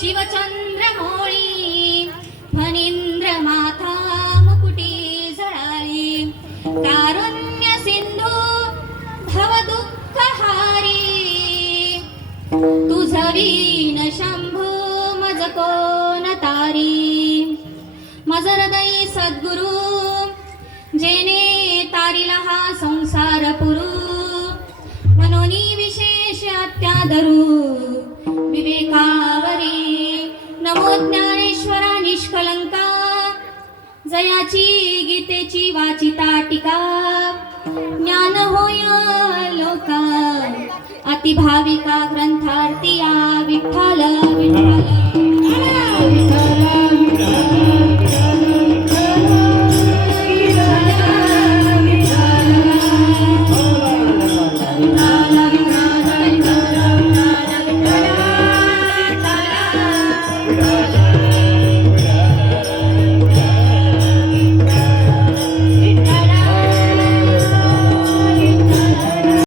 शिवचंद्रमौळी फणींद्र माथा मुकुटी झळाळी कारुण्य सिंधू भव दुःखहारी तुझ वीण शंभू मज कोण तारी मज हृदय सद्गुरु जेने तारिला हा संसार पुरू मनोनी विशेष अत्यादरू विवेकावरी नमो ज्ञानेश्वरा निष्कलंका जयाची गीतेची वाचिता टीका ज्ञान होय लोका अतिभाविका ग्रंथार्थिया विठ्ठल विठ्ठल